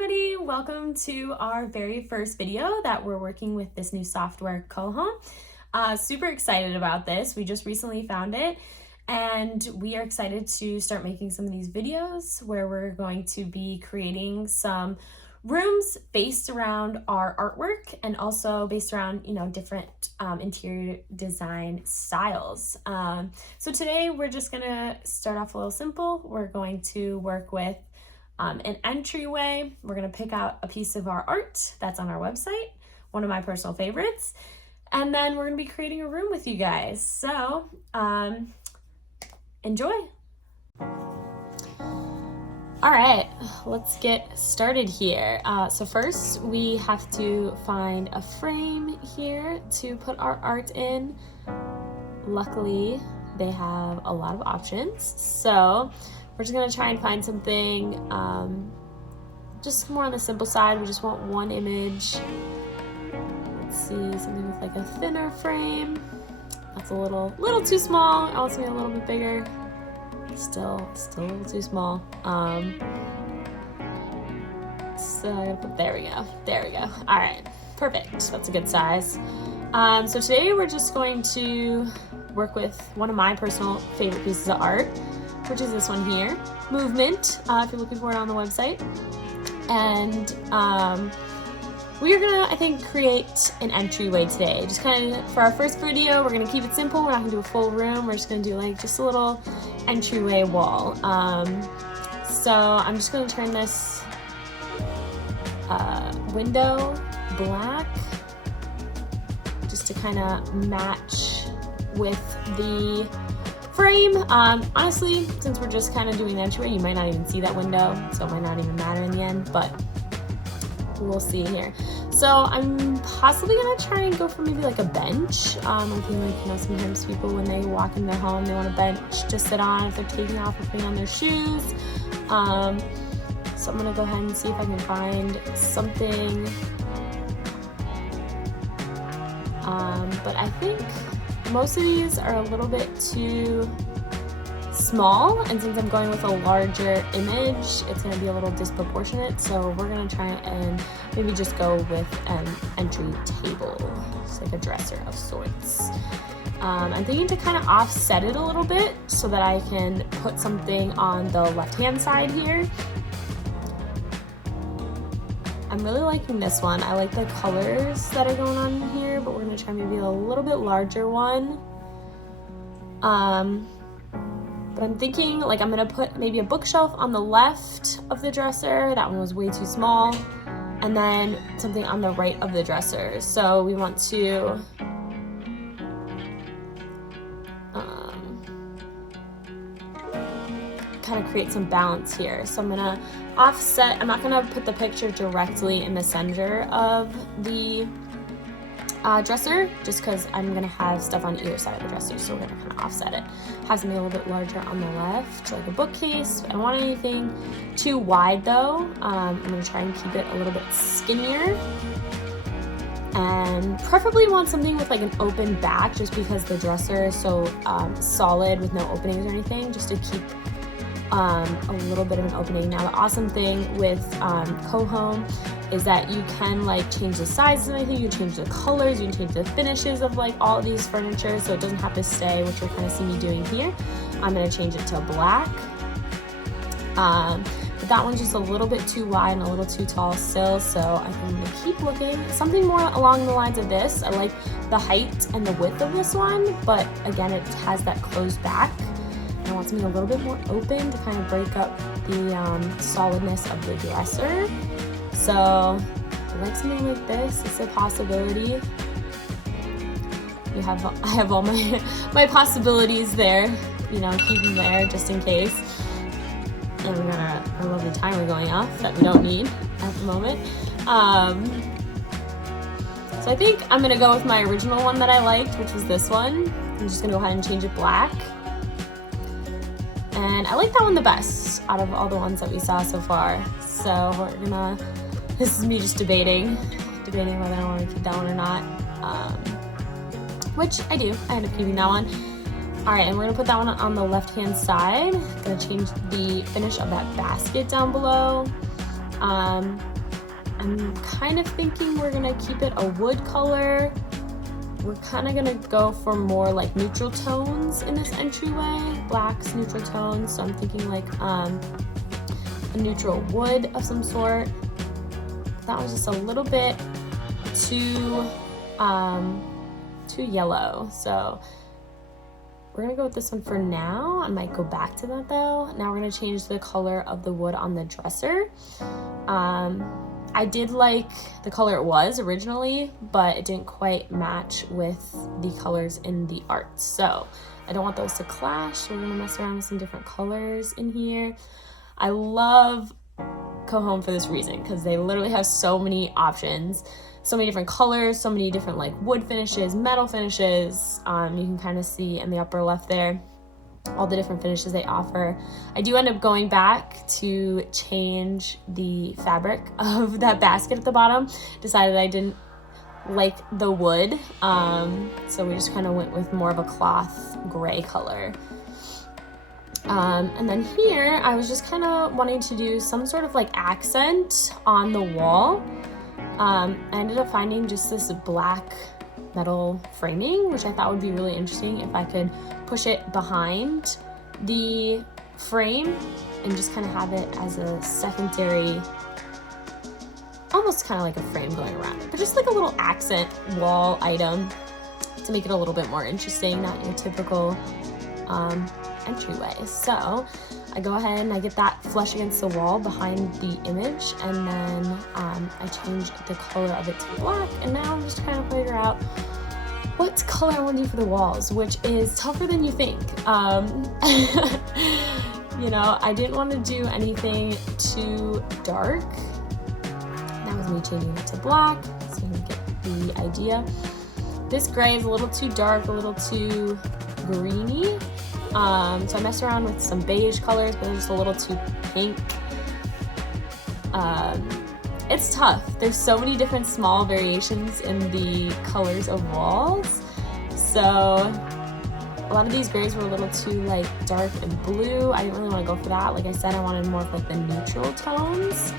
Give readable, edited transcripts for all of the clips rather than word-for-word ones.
everybody, welcome to our very first video that we're working with this new software, Coohom. Super excited about this. We just recently found it and we are excited to start making some of these videos where we're going to be creating some rooms based around our artwork and also based around, different interior design styles. So today we're just gonna start off a little simple. We're going to work with an entryway. We're gonna pick out a piece of our art that's on our website, one of my personal favorites, and then we're gonna be creating a room with you guys. So enjoy. All right, let's get started here. So first we have to find a frame here to put our art in. Luckily, they have a lot of options. So we're just gonna try and find something just more on the simple side. We just want one image. Let's see, something with like a thinner frame. That's a little too small. I want something a little bit bigger. Still a little too small. So there we go. All right, perfect. That's a good size. So today we're just going to work with one of my personal favorite pieces of art, which is this one here, Movement, if you're looking for it on the website. And we are gonna, I think, create an entryway today. Just kind of, for our first video, we're gonna keep it simple. We're not gonna do a full room. We're just gonna do like just a little entryway wall. So I'm just gonna turn this window black just to kind of match with the frame. Honestly, since we're just kind of doing the entryway, you might not even see that window, so it might not even matter in the end, but we'll see here. So I'm possibly gonna try and go for maybe like a bench. I feel like, sometimes people when they walk in their home, they want a bench to sit on if they're taking off or putting on their shoes. So I'm gonna go ahead and see if I can find something. But I think most of these are a little bit too small, and since I'm going with a larger image, it's going to be a little disproportionate, so we're going to try and maybe just go with an entry table. It's like a dresser of sorts. I'm thinking to kind of offset it a little bit so that I can put something on the left-hand side here. I'm really liking this one. I like the colors that are going on here, but we're going to try maybe a little bit larger one. But I'm thinking like I'm gonna put maybe a bookshelf on the left of the dresser. That one was way too small. And then something on the right of the dresser. So we want to kind of create some balance here. So I'm gonna offset, I'm not gonna put the picture directly in the center of the dresser, just because I'm gonna have stuff on either side of the dresser, so we're gonna kind of offset it. Have something a little bit larger on the left, like a bookcase. I don't want anything too wide though. I'm gonna try and keep it a little bit skinnier, and preferably want something with like an open back, just because the dresser is so solid with no openings or anything, just to keep a little bit of an opening. Now the awesome thing with Coohom is that you can like change the sizes and everything. You can change the colors, you can change the finishes of like all of these furniture, so it doesn't have to stay, which you'll kind of see me doing here. I'm going to change it to black. But that one's just a little bit too wide and a little too tall still, so I'm going to keep looking. Something more along the lines of this. I like the height and the width of this one, but again, it has that closed back. I want something a little bit more open to kind of break up the solidness of the dresser. So I like something like this. It's a possibility. I have all my possibilities there, keep them there just in case. And we got a lovely timer going off that we don't need at the moment. So I think I'm gonna go with my original one that I liked, which was this one. I'm just gonna go ahead and change it black. And I like that one the best out of all the ones that we saw so far. So this is me just debating whether I want to keep that one or not. Which I do. I end up keeping that one. All right, and we're gonna put that one on the left-hand side. Gonna change the finish of that basket down below. I'm kind of thinking we're gonna keep it a wood color. We're kind of gonna go for more like neutral tones in this entryway, blacks, neutral tones. So I'm thinking like a neutral wood of some sort. That was just a little bit too yellow. So we're gonna go with this one for now. I might go back to that though. Now we're gonna change the color of the wood on the dresser. I did like the color it was originally, but it didn't quite match with the colors in the art. So I don't want those to clash. So we're gonna mess around with some different colors in here. I love Coohom for this reason, because they literally have so many options, so many different colors, so many different like wood finishes, metal finishes. You can kind of see in the upper left there all the different finishes they offer. I do end up going back to change the fabric of that basket at the bottom. Decided I didn't like the wood, so we just kind of went with more of a cloth gray color. And then here I was just kind of wanting to do some sort of like accent on the wall. I ended up finding just this black metal framing, which I thought would be really interesting if I could push it behind the frame and just kind of have it as a secondary, almost kind of like a frame going around it, but just like a little accent wall item to make it a little bit more interesting, not your typical entryway. So I go ahead and I get that flush against the wall behind the image, and then I change the color of it to black, and now I'm just trying to figure out what color I want to do for the walls, which is tougher than you think. You know, I didn't want to do anything too dark. That was me changing it to black, so you get the idea. This gray is a little too dark, a little too greeny. So I messed around with some beige colors, but they're just a little too pink. It's tough. There's so many different small variations in the colors of walls. So a lot of these grays were a little too like dark and blue. I didn't really want to go for that. Like I said, I wanted more of like the neutral tones.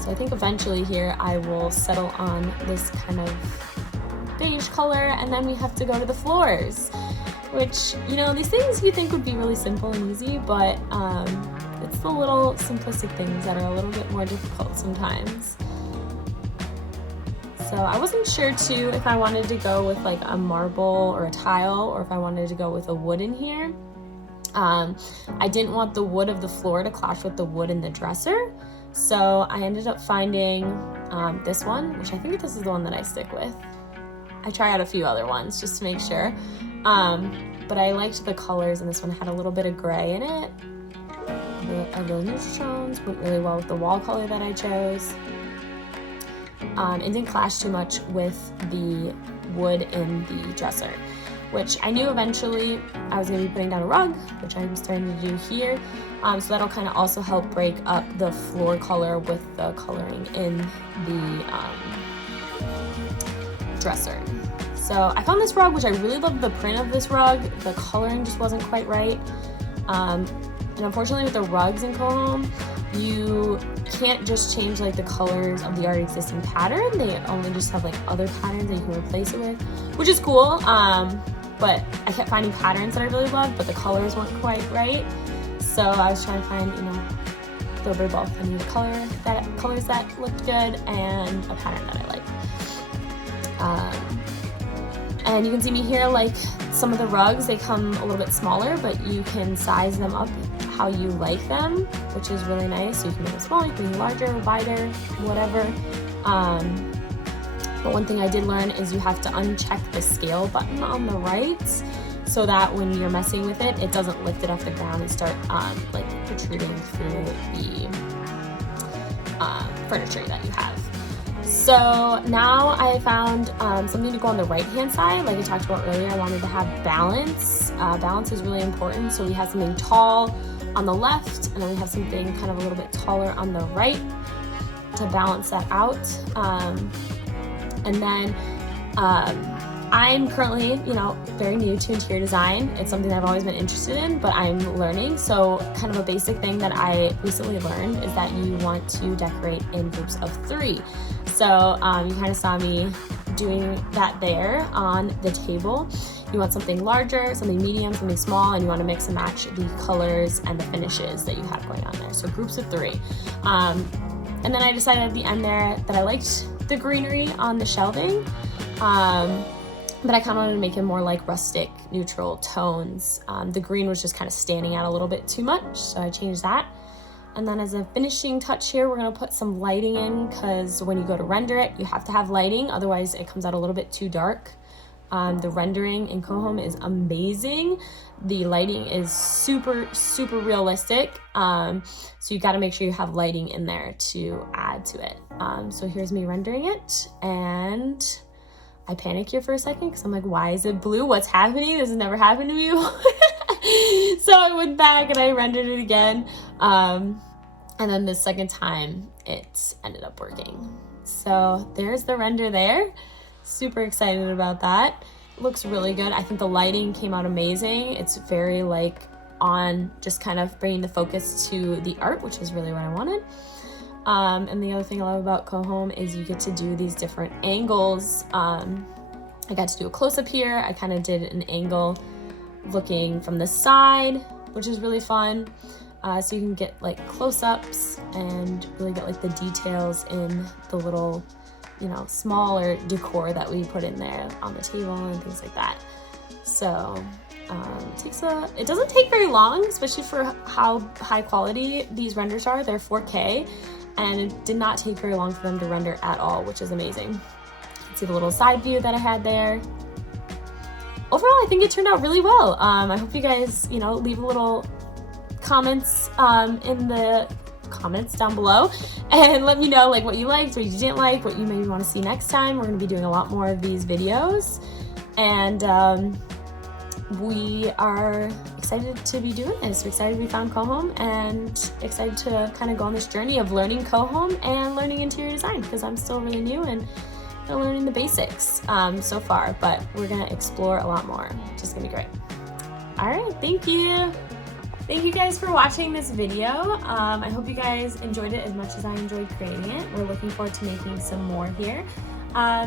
So I think eventually here I will settle on this kind of beige color, and then we have to go to the floors, which, you know, these things you think would be really simple and easy, but it's the little simplistic things that are a little bit more difficult sometimes. So I wasn't sure too if I wanted to go with like a marble or a tile, or if I wanted to go with a wood in here. I didn't want the wood of the floor to clash with the wood in the dresser, so I ended up finding this one, which I think this is the one that I stick with. I try out a few other ones just to make sure, but I liked the colors, and this one had a little bit of gray in it. The neutral tones went really well with the wall color that I chose. It didn't clash too much with the wood in the dresser, which I knew eventually I was going to be putting down a rug, which I'm starting to do here. So that'll kind of also help break up the floor color with the coloring in the dresser. So I found this rug, which I really loved the print of this rug. The coloring just wasn't quite right. And unfortunately with the rugs in Coohom, you can't just change like the colors of the already existing pattern. They only just have like other patterns that you can replace it with, which is cool. But I kept finding patterns that I really loved, but the colors weren't quite right. So I was trying to find, you know, a little bit of both. I needed colors that looked good and a pattern that I liked. And you can see me here, like some of the rugs, they come a little bit smaller, but you can size them up how you like them, which is really nice. So you can make them small, you can make them larger, wider, whatever. But one thing I did learn is you have to uncheck the scale button on the right, so that when you're messing with it, it doesn't lift it off the ground and start like protruding through the furniture that you have. So now I found something to go on the right hand side. Like I talked about earlier, I wanted to have balance. Balance is really important. So we have something tall on the left, and then we have something kind of a little bit taller on the right to balance that out. And then I'm currently, very new to interior design. It's something that I've always been interested in, but I'm learning. So kind of a basic thing that I recently learned is that you want to decorate in groups of 3. So you kind of saw me doing that there on the table. You want something larger, something medium, something small, and you want to mix and match the colors and the finishes that you have going on there. So groups of 3. And then I decided at the end there that I liked the greenery on the shelving, but I kind of wanted to make it more like rustic, neutral tones. The green was just kind of standing out a little bit too much, so I changed that. And then as a finishing touch here, we're gonna put some lighting in, because when you go to render it, you have to have lighting, otherwise it comes out a little bit too dark. The rendering in Coohom is amazing. The lighting is super, super realistic. So you gotta make sure you have lighting in there to add to it. So here's me rendering it, and I panic here for a second because I'm like, why is it blue? What's happening? This has never happened to me before. So I went back and I rendered it again. And then the second time it ended up working. So there's the render there. Super excited about that. It looks really good. I think the lighting came out amazing. It's very on just kind of bringing the focus to the art, which is really what I wanted. And the other thing I love about Coohom is you get to do these different angles. I got to do a close-up here. I kind of did an angle looking from the side, which is really fun. So you can get close-ups and really get the details in the little, smaller decor that we put in there on the table and things like that. So it doesn't take very long, especially for how high quality these renders are. They're 4K, and it did not take very long for them to render at all, which is amazing. You can see the little side view that I had there. Overall, I think it turned out really well. I hope you guys, leave a little comments in the comments down below and let me know what you liked, what you didn't like, what you maybe want to see next time. We're going to be doing a lot more of these videos, and we are excited to be doing this. We're excited we found Coohom and excited to kind of go on this journey of learning Coohom and learning interior design, because I'm still really new and learning the basics so far, but we're gonna explore a lot more, which is gonna be great. All right, thank you. Thank you guys for watching this video. I hope you guys enjoyed it as much as I enjoyed creating it. We're looking forward to making some more here.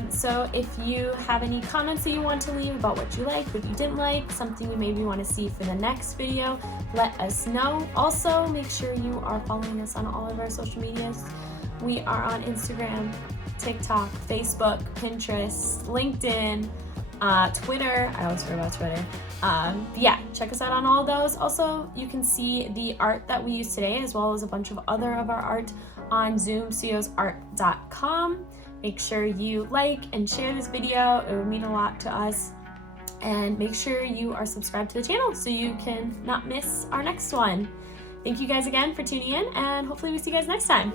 So if you have any comments that you want to leave about what you liked, what you didn't like, something you maybe want to see for the next video, let us know. Also, make sure you are following us on all of our social medias. We are on Instagram, TikTok, Facebook, Pinterest, LinkedIn, Twitter. I always forget about Twitter. Yeah, check us out on all those. Also, you can see the art that we used today, as well as a bunch of other of our art on studiozart.com. Make sure you like and share this video. It would mean a lot to us. And make sure you are subscribed to the channel so you can not miss our next one. Thank you guys again for tuning in, and hopefully we see you guys next time.